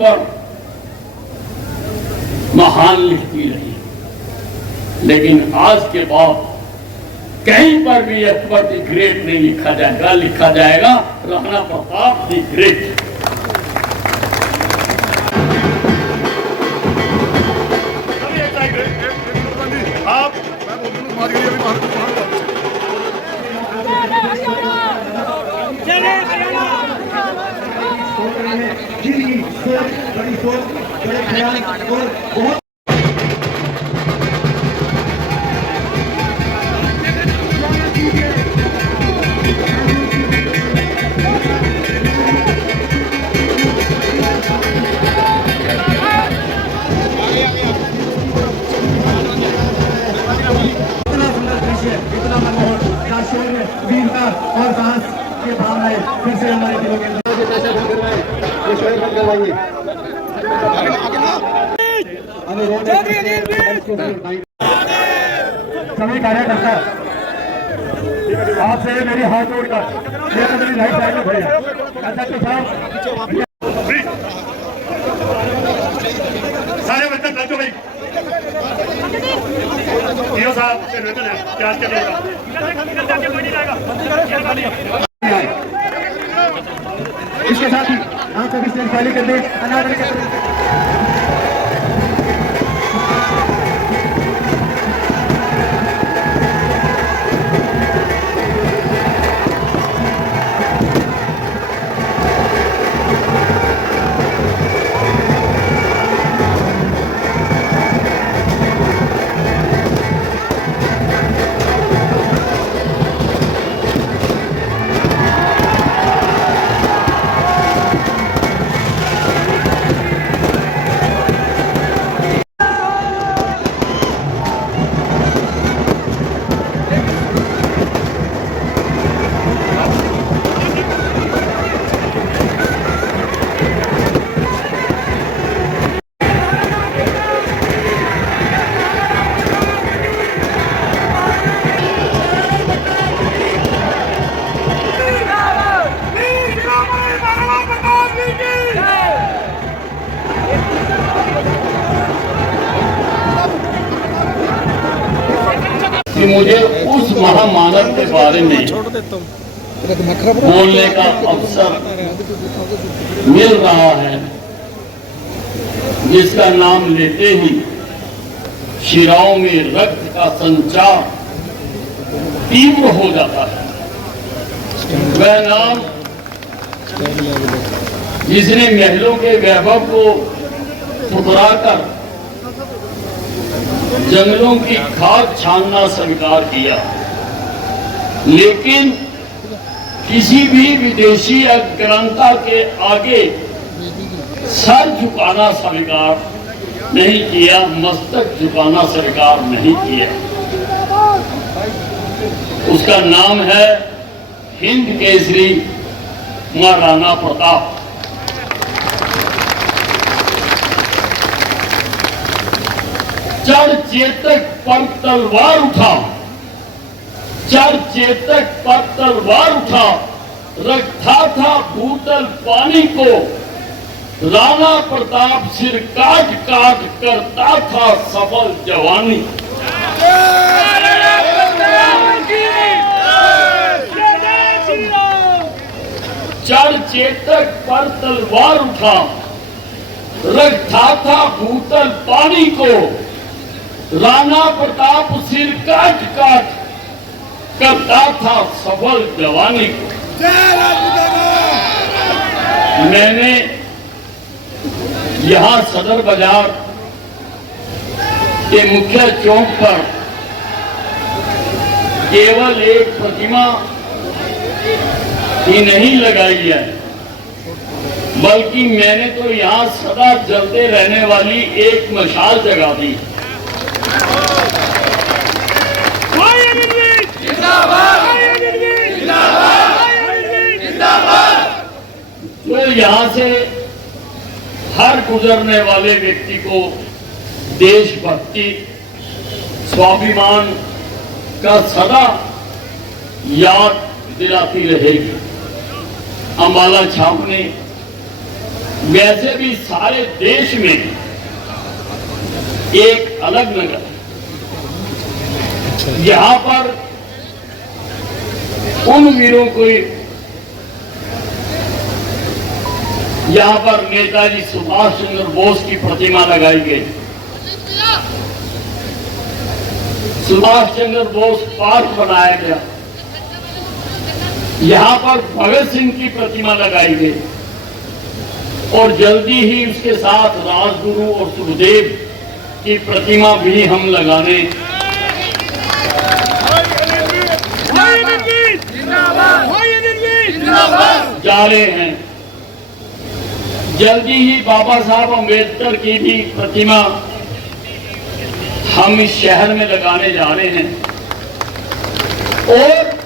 पर महान लिखती रही, लेकिन आज के बाद कहीं पर भी अकबर द ग्रेट नहीं लिखा जाएगा, लिखा जाएगा राणा प्रताप द ग्रेट। बड़ी सोच, बड़े ख्याल और बहुत इतना मनमोहक वीरता और साहस के भावनाएं फिर से हमारे दिलों के अंदर सभी कार्यकर्ता आपसे मेरी हाथ जोड़कर मेरी लाइफ लाइन में भैया अध्यक्ष साहब सारे बच्चे बैठो भाई साहब क्या इसके साथ ही आप सभी स्टेज खाली कर दें। कि मुझे उस महामानव के बारे में बोलने का अवसर मिल रहा है जिसका नाम लेते ही शिराओं में रक्त का संचार तीव्र हो जाता है। वह नाम जिसने महलों के वैभव को ठुकराकर जंगलों की खाक छानना स्वीकार किया, लेकिन किसी भी विदेशी अग्रंता के आगे सर झुकाना स्वीकार नहीं किया, मस्तक झुकाना स्वीकार नहीं किया। उसका नाम है हिंद केसरी महाराणा प्रताप। जड़ चेतक पर तलवार उठा, जड़ चेतक पर तलवार उठा, रखा था भूतल पानी को, राणा प्रताप सिर काट काट करता था सफल जवानी। जड़ चेतक पर तलवार उठा, रखा था भूतल पानी को, राणा प्रताप सिर काट काट करता था सफल जवानी को। मैंने यहाँ सदर बाजार के मुख्य चौक पर केवल एक प्रतिमा ही नहीं लगाई है, बल्कि मैंने तो यहाँ सदा जलते रहने वाली एक मशाल जगा दी। तो यहाँ से हर गुजरने वाले व्यक्ति को देशभक्ति, स्वाभिमान का सदा याद दिलाती रहेगी। अम्बाला छावनी वैसे भी सारे देश में एक अलग नगर, यहां पर उन वीरों को, यहां पर नेताजी सुभाष चंद्र बोस की प्रतिमा लगाई गई। सुभाष चंद्र बोस पार्क बनाया गया। यहां पर भगत सिंह की प्रतिमा लगाई गई और जल्दी ही उसके साथ राजगुरु और सुखदेव की प्रतिमा भी हम लगाने जा रहे हैं। जल्दी ही बाबा साहब अम्बेडकर की भी प्रतिमा हम इस शहर में लगाने जा रहे हैं और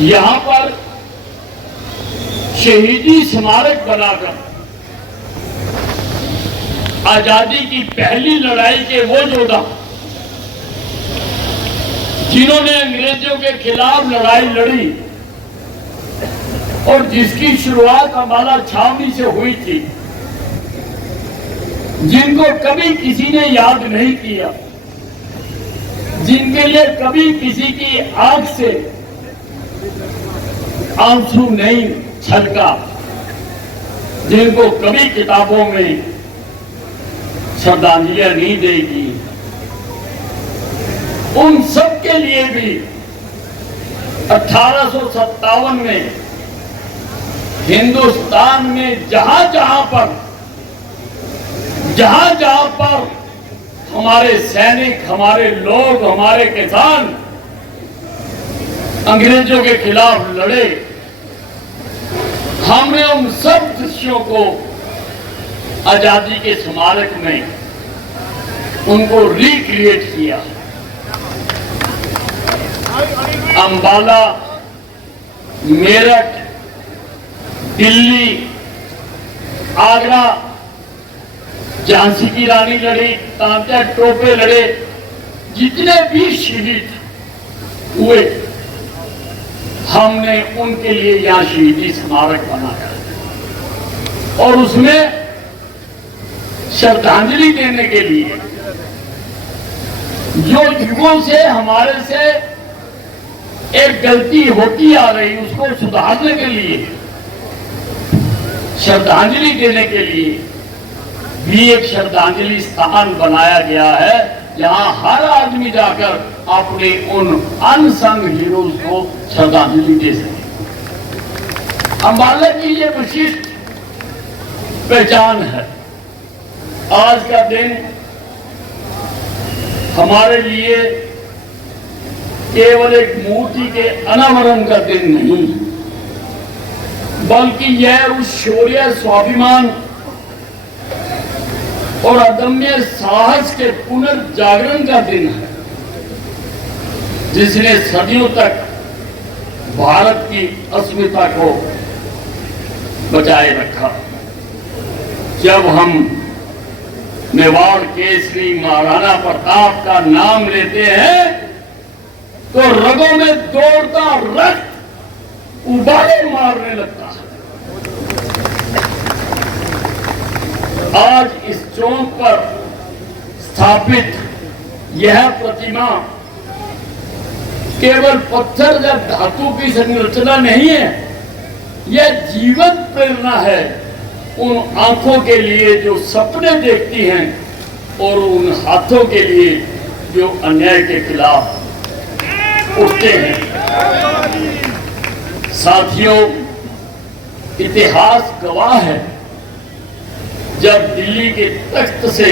यहां पर शहीदी स्मारक बनाकर आजादी की पहली लड़ाई के वो योद्धा जिन्होंने अंग्रेजों के खिलाफ लड़ाई लड़ी और जिसकी शुरुआत अम्बाला छावनी से हुई थी, जिनको कभी किसी ने याद नहीं किया, जिनके लिए कभी किसी की आंख से आंसू नहीं छलका, जिनको कभी किताबों में श्रद्धांजलियां नहीं देगी, उन सब के लिए भी 1857 में हिंदुस्तान में जहां जहां पर हमारे सैनिक, हमारे लोग, हमारे किसान अंग्रेजों के खिलाफ लड़े, हमने उन सब दृश्यों को आजादी के स्मारक में उनको रिक्रिएट किया। अंबाला, मेरठ, दिल्ली, आगरा, झांसी की रानी लड़ी, तांत्या टोपे लड़े, जितने भी शहीद हुए, हमने उनके लिए यहां शहीदी स्मारक बनाया और उसमें श्रद्धांजलि देने के लिए जो युगों से हमारे से एक गलती होती आ रही, उसको सुधारने के लिए, श्रद्धांजलि देने के लिए भी एक श्रद्धांजलि स्थान बनाया गया है, जहां हर आदमी जाकर अपने उन अनसंग हीरोज को श्रद्धांजलि दे सके। अंबाला की ये विशिष्ट पहचान है। आज का दिन हमारे लिए केवल एक मूर्ति के अनावरण का दिन नहीं, बल्कि यह उस शौर्य, स्वाभिमान और अदम्य साहस के पुनर्जागरण का दिन है, जिसने सदियों तक भारत की अस्मिता को बचाए रखा। जब हम मेवाड़ केसरी महाराणा प्रताप का नाम लेते हैं तो रगों में दौड़ता रक्त उबाले मारने लगता है। आज इस चौक पर स्थापित यह प्रतिमा केवल पत्थर या धातु की संरचना नहीं है, यह जीवंत प्रेरणा है उन आंखों के लिए जो सपने देखती हैं और उन हाथों के लिए जो अन्याय के खिलाफ उठते हैं। साथियों, इतिहास गवाह है, जब दिल्ली के तख्त से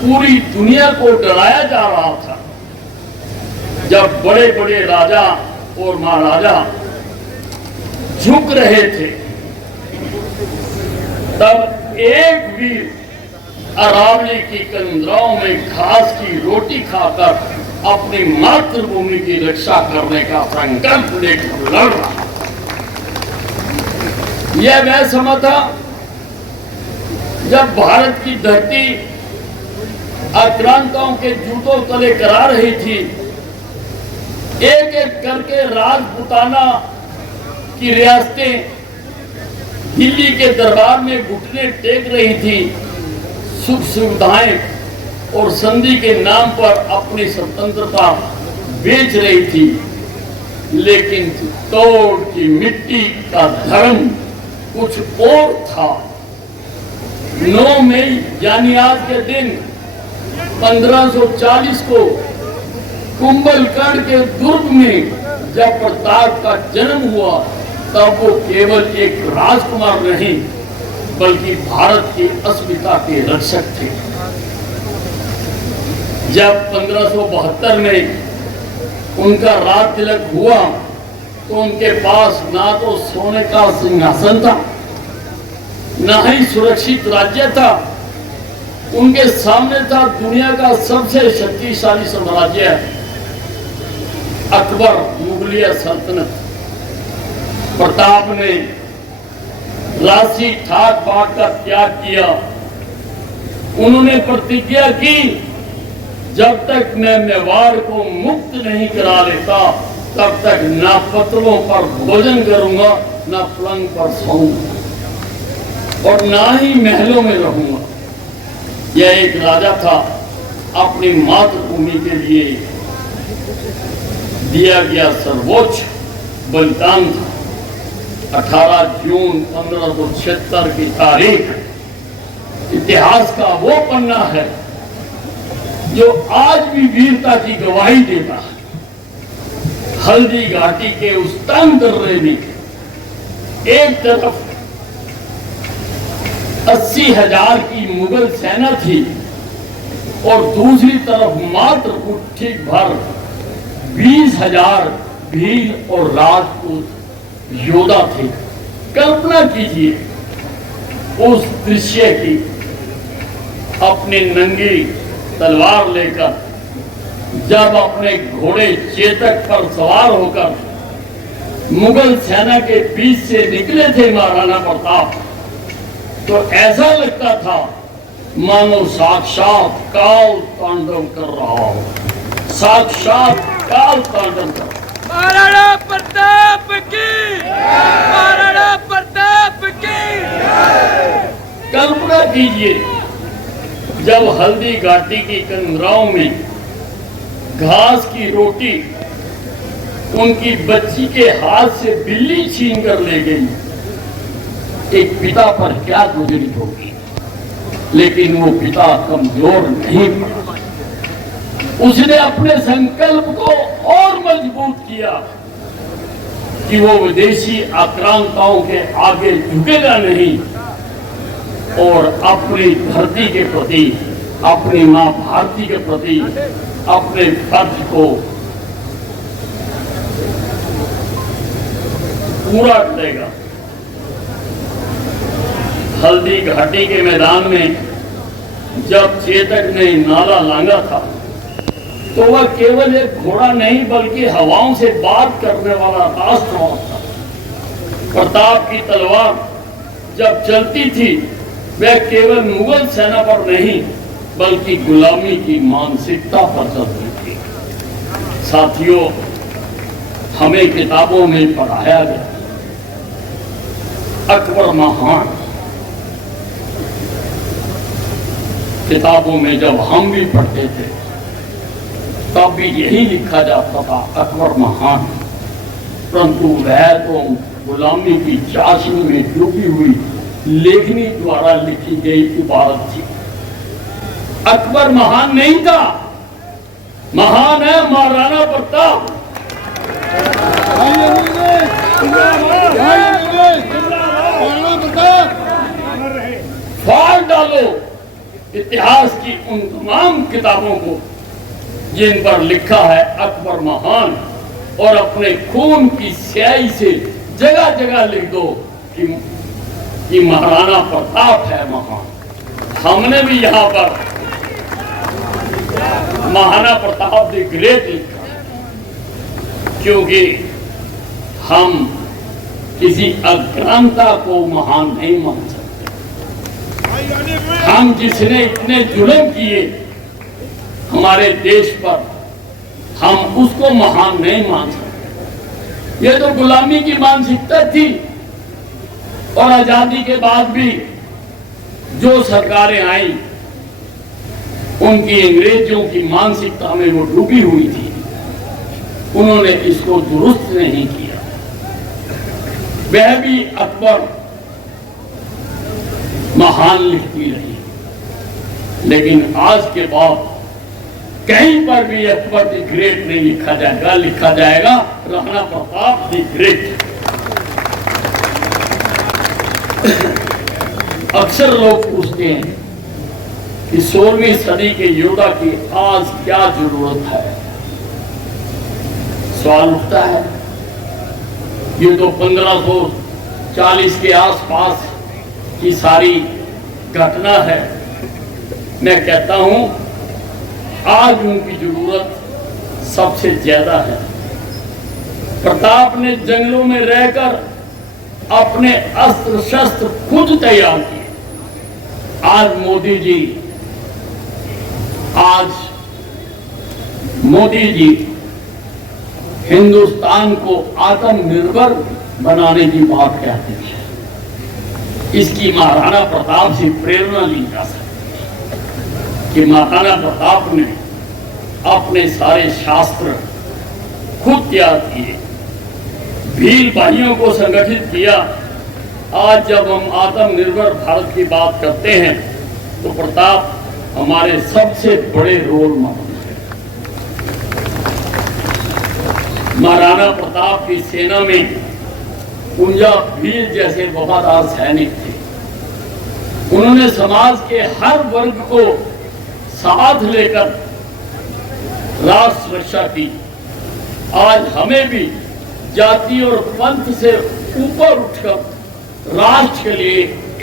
पूरी दुनिया को डराया जा रहा था, जब बड़े बड़े राजा और महाराजा झुक रहे थे, तब एक वीर अरावली की कंदराओं में घास की रोटी खाकर अपनी मातृभूमि की रक्षा करने का संकल्प लेकर लड़ रहा। यह वह समय था जब भारत की धरती आक्रांताओं के जूतों तले करा रही थी। एक एक करके राजपूताना की रियासतें दिल्ली के दरबार में घुटने टेक रही थी, सुख सुविधाएं और संधि के नाम पर अपनी स्वतंत्रता बेच रही थी। लेकिन तोड़ की मिट्टी का धर्म कुछ और था। 9 मई यानी आज के दिन 1540 को कुंभलगढ़ के दुर्ग में जब प्रताप का जन्म हुआ, तब वो केवल एक राजकुमार नहीं बल्कि भारत की अस्मिता के रक्षक थे। जब 1572 में उनका राज तिलक हुआ तो उनके पास ना तो सोने का सिंहासन था, ना ही सुरक्षित राज्य था। उनके सामने था दुनिया का सबसे शक्तिशाली साम्राज्य, अकबर मुगलिया सल्तनत। प्रताप ने राशि ठाट बाट का त्याग किया। उन्होंने प्रतिज्ञा की, जब तक मैं मेवाड़ को मुक्त नहीं करा लेता तब तक ना पत्रों पर भोजन करूंगा, ना पलंग पर सोऊंगा और ना ही महलों में रहूंगा। यह एक राजा था, अपनी मातृभूमि के लिए दिया गया सर्वोच्च बलिदान था। 18 जून 1576 की तारीख इतिहास का वो पन्ना है जो आज भी वीरता की गवाही देता है। हल्दी घाटी के उस तंग दर्रे में एक तरफ 80,000 की मुगल सेना थी और दूसरी तरफ मात्र मुट्ठी भर 20,000 भील और राजपूत योद्धा थे। कल्पना कीजिए उस दृश्य की। अपनी नंगी तलवार लेकर जब अपने घोड़े चेतक पर सवार होकर मुगल सेना के बीच से निकले थे महाराणा प्रताप, तो ऐसा लगता था मानो साक्षात काल तांडव कर रहा हो। साक्षात काल तांडव कर। महाराणा प्रताप की, महाराणा प्रताप की। कल्पना कीजिए जब हल्दी घाटी की कंदराओं में घास की रोटी उनकी बच्ची के हाथ से बिल्ली छीन कर ले गई, एक पिता पर क्या गुजरी होगी। लेकिन वो पिता कमजोर नहीं पड़ा। उसने अपने संकल्प को और मजबूत किया कि वो विदेशी आक्रांताओं के आगे झुकेगा नहीं और अपनी धरती के प्रति, अपनी मां भारती के प्रति अपने फर्ज को पूरा करेगा। हल्दी घाटी के मैदान में जब चेतक ने नारा लांगा था तो वह केवल एक घोड़ा नहीं बल्कि हवाओं से बात करने वाला राष्ट्रवाद था। प्रताप की तलवार जब चलती थी वह केवल मुगल सेना पर नहीं बल्कि गुलामी की मानसिकता पर चलती थी। साथियों, हमें किताबों में पढ़ाया गया अकबर महान। किताबों में जब हम भी पढ़ते थे तब भी यही लिखा जाता था अकबर महान, परंतु वह तो गुलामी की चाशनी में डूबी हुई लेखनी द्वारा लिखी गई इबारत थी। अकबर महान नहीं था, महान है महाराणा प्रताप। फाड़ डालो इतिहास की उन तमाम किताबों को जिन पर लिखा है अकबर महान, और अपने खून की स्याही से जगह जगह लिख दो कि महाराणा प्रताप है महान। हमने भी यहाँ पर महाराणा प्रताप द ग्रेट लिखा, क्योंकि हम किसी अज्ञानता को महान नहीं मान सकते। हम जिसने इतने जुल्म किए हमारे देश पर, हम उसको महान नहीं मान सकते। ये तो गुलामी की मानसिकता थी। और आजादी के बाद भी जो सरकारें आई उनकी अंग्रेजों की मानसिकता में वो डूबी हुई थी, उन्होंने इसको दुरुस्त नहीं किया। वह भी अकबर महान लिखती रही, लेकिन आज के बाद कहीं पर भी अकबर द ग्रेट नहीं लिखा जाएगा, लिखा जाएगा राणा प्रताप द ग्रेट। अक्सर लोग पूछते हैं कि 16वीं सदी के योद्धा की आज क्या जरूरत है। सवाल उठता है, ये तो 1540 के आसपास की सारी घटना है। मैं कहता हूं आज उनकी जरूरत सबसे ज्यादा है। प्रताप ने जंगलों में रहकर अपने अस्त्र शस्त्र खुद तैयार किए। आज मोदी जी हिंदुस्तान को आत्मनिर्भर बनाने की बात कहते हैं। इसकी महाराणा प्रताप से प्रेरणा ली जा सकती है कि महाराणा प्रताप ने अपने सारे शास्त्र खुद तैयार किए, भील भाइयों को संगठित किया। आज जब हम आत्मनिर्भर भारत की बात करते हैं तो प्रताप हमारे सबसे बड़े रोल मॉडल हैं। महाराणा प्रताप की सेना में 49 भील जैसे वफादार सैनिक थे। उन्होंने समाज के हर वर्ग को साथ लेकर राष्ट्र रक्षा की। आज हमें भी जाति और पंथ से ऊपर उठकर राष्ट्र के लिए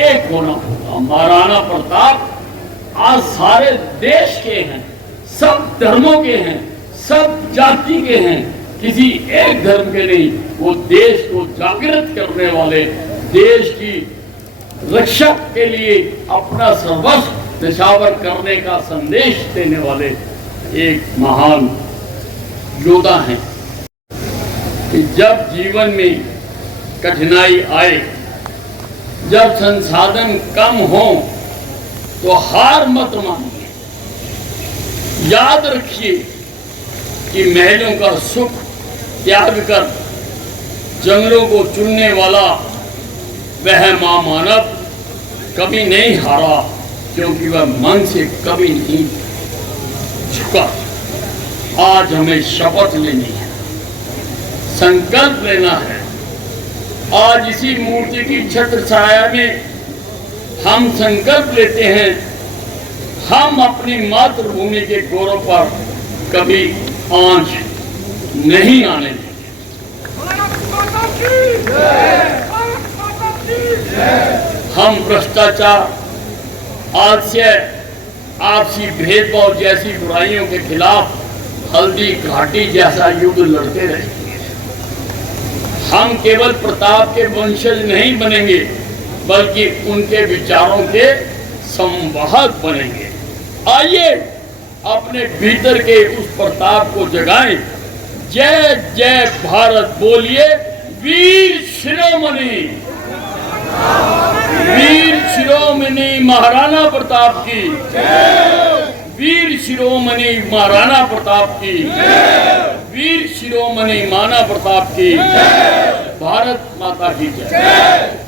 एक होना होगा। महाराणा प्रताप आज सारे देश के हैं, सब धर्मों के हैं, सब जाति के हैं, किसी एक धर्म के नहीं। वो देश को जागृत करने वाले, देश की रक्षा के लिए अपना सर्वस्व निछावर करने का संदेश देने वाले एक महान योद्धा हैं। कि जब जीवन में कठिनाई आए, जब संसाधन कम हो, तो हार मत मानिए। याद रखिए कि महलों का सुख त्याग कर जंगलों को चुनने वाला वह महामानव कभी नहीं हारा, क्योंकि वह मन से कभी नहीं झुका। आज हमें शपथ लेनी है, संकल्प लेना है। आज इसी मूर्ति की छत्र छाया में हम संकल्प लेते हैं, हम अपनी मातृभूमि के गौरव पर कभी आंच नहीं आने देंगे। हम भ्रष्टाचार, आलस्य, आपसी भेदभाव जैसी बुराइयों के खिलाफ हल्दी घाटी जैसा युद्ध लड़ते रहेंगे। हम केवल प्रताप के वंशज नहीं बनेंगे, बल्कि उनके विचारों के संवाहक बनेंगे। आइए अपने भीतर के उस प्रताप को जगाएं। जय जय भारत बोलिए। वीर शिरोमणि महाराणा प्रताप की, वीर शिरोमणि महाराणा प्रताप की, वीर शिरोमणि महाराणा प्रताप की। भारत माता की जय।